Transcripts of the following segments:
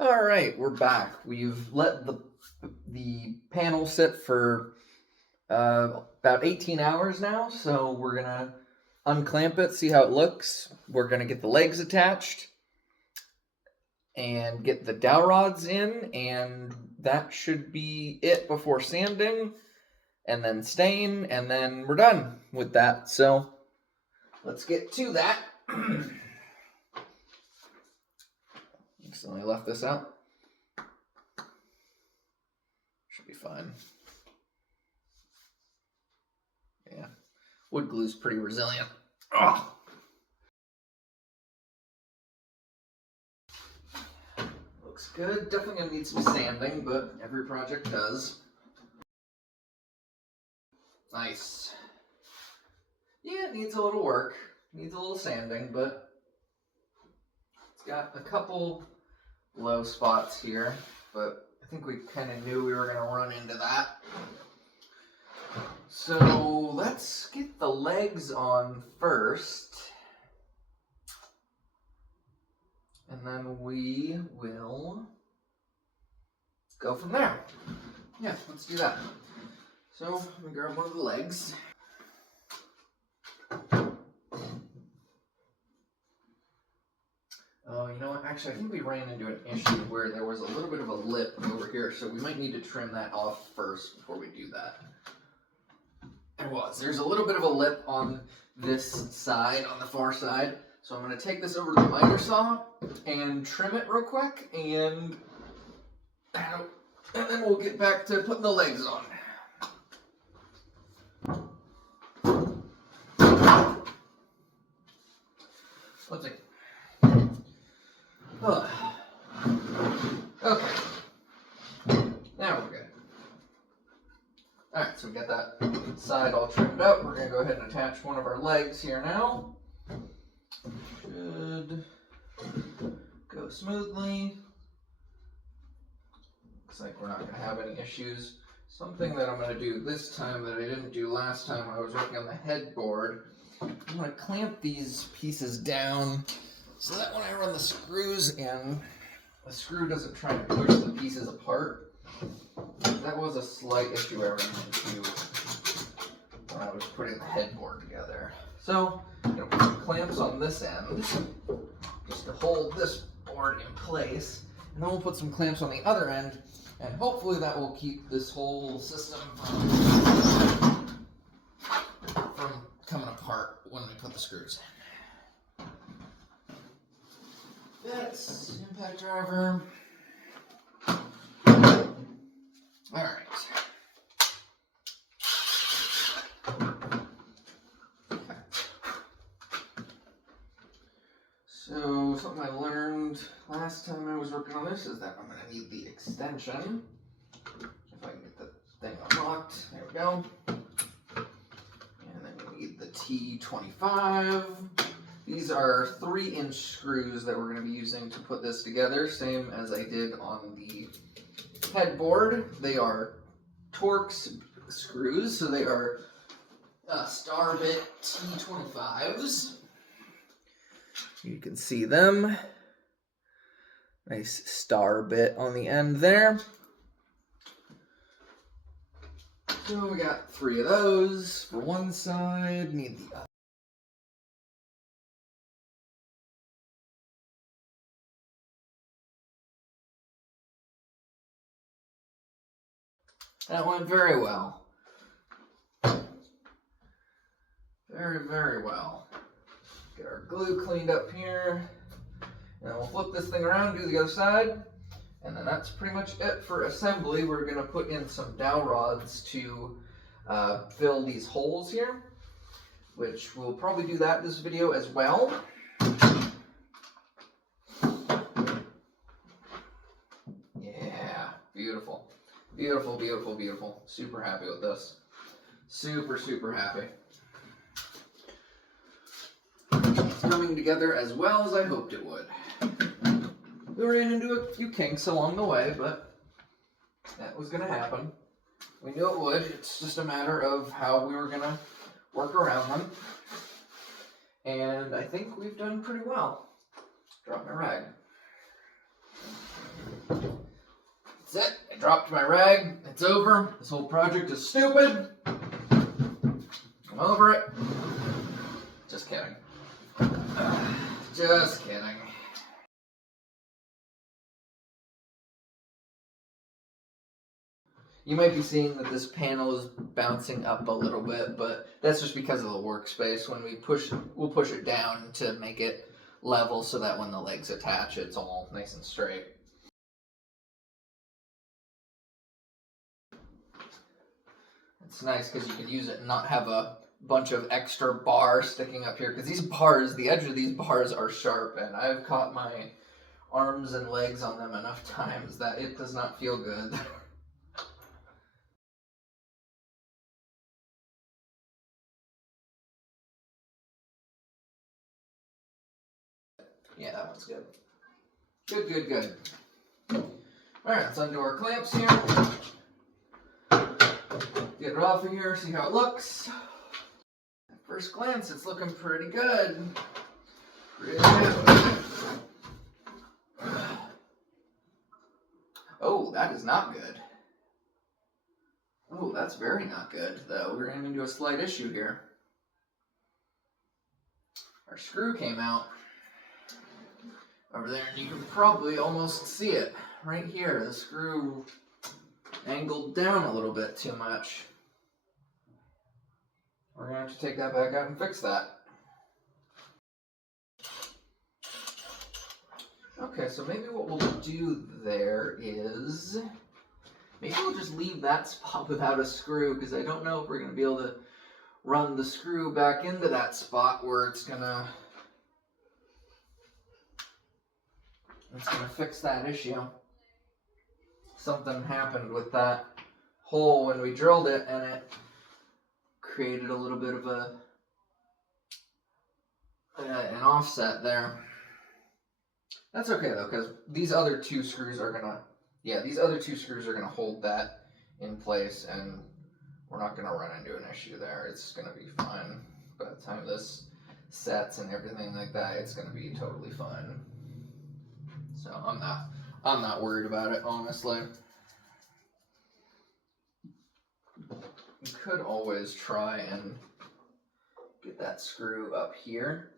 All right, we're back. We've let the panel sit for about 18 hours now, so we're gonna unclamp it, see how it looks. We're gonna get the legs attached and get the dowel rods in, and that should be it before sanding, and then stain, and then we're done with that. So let's get to that. Accidentally left this out. Should be fine. Yeah, wood glue's pretty resilient. Ugh. Looks good. Definitely gonna need some sanding, but every project does. Nice. Yeah, it needs a little work. Needs a little sanding, but it's got a couple low spots here, but I think we kind of knew we were gonna run into that. So let's get the legs on first, and then we will go from there. Yeah, let's do that. So let me grab one of the legs. Oh, you know what? Actually, I think we ran into an issue where there was a little bit of a lip over here, so we might need to trim that off first before we do that. There's a little bit of a lip on this side, on the far side, so I'm going to take this over to the miter saw and trim it real quick, and then we'll get back to putting the legs on. Let's see. Okay. Now we're good. Alright, so we got that side all trimmed up. We're going to go ahead and attach one of our legs here now. Should go smoothly. Looks like we're not going to have any issues. Something that I'm going to do this time that I didn't do last time when I was working on the headboard, I'm going to clamp these pieces down so that when I run the screws in, the screw doesn't try to push the pieces apart. That was a slight issue I ran into when I was putting the headboard together. So, I'm going to put some clamps on this end just to hold this board in place, and then we'll put some clamps on the other end, and hopefully that will keep this whole system from coming apart when we put the screws in. That's impact driver. All right. Okay. So something I learned last time I was working on this is that I'm going to need the extension. If I can get the thing unlocked. There we go. And then we need the T25. These are 3-inch screws that we're going to be using to put this together, same as I did on the headboard. They are Torx screws, so they are star bit T25s. You can see them. Nice star bit on the end there. So we got 3 of those for one side. Need the other. That went very well. Very, very well. Get our glue cleaned up here. And we'll flip this thing around, do the other side. And then that's pretty much it for assembly. We're going to put in some dowel rods to fill these holes here, which we'll probably do that in this video as well. Yeah, beautiful. Beautiful, beautiful, beautiful. Super happy with this. Super, super happy. It's coming together as well as I hoped it would. We ran into a few kinks along the way, but that was going to happen. We knew it would. It's just a matter of how we were going to work around them. And I think we've done pretty well. Drop my rag. That's it. I dropped my rag. It's over. This whole project is stupid. I'm over it. Just kidding. Just kidding. You might be seeing that this panel is bouncing up a little bit, but that's just because of the workspace. When we'll push it down to make it level so that when the legs attach, it's all nice and straight. It's nice because you can use it and not have a bunch of extra bars sticking up here, because these bars, the edge of these bars are sharp, and I've caught my arms and legs on them enough times that it does not feel good. Yeah, that one's good. Good. Alright, let's undo our clamps here. Get it off of here, see how it looks. At first glance, it's looking pretty good. Oh, that is not good. Oh, that's very not good, though. We're running into a slight issue here. Our screw came out over there, and you can probably almost see it right here. The screw angled down a little bit too much. We're going to have to take that back out and fix that. Okay, so maybe what we'll do there is, maybe we'll just leave that spot without a screw, because I don't know if we're going to be able to run the screw back into that spot where it's going to fix that issue. Something happened with that hole when we drilled it, and it created a little bit of an offset there. That's okay though, because these other two screws are gonna hold that in place, and we're not gonna run into an issue there. It's gonna be fine. By the time this sets and everything like that, it's gonna be totally fine. So I'm not worried about it, honestly. You could always try and get that screw up here.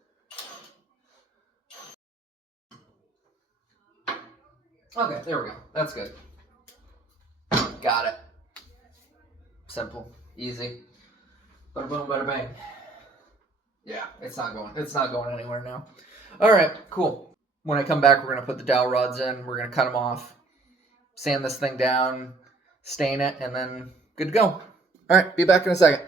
Okay, there we go. That's good. Got it. Simple, easy. Bada boom, bada bang. Yeah, it's not going anywhere now. All right, cool. When I come back, we're gonna put the dowel rods in. We're gonna cut them off, sand this thing down, stain it, and then good to go. All right, be back in a second.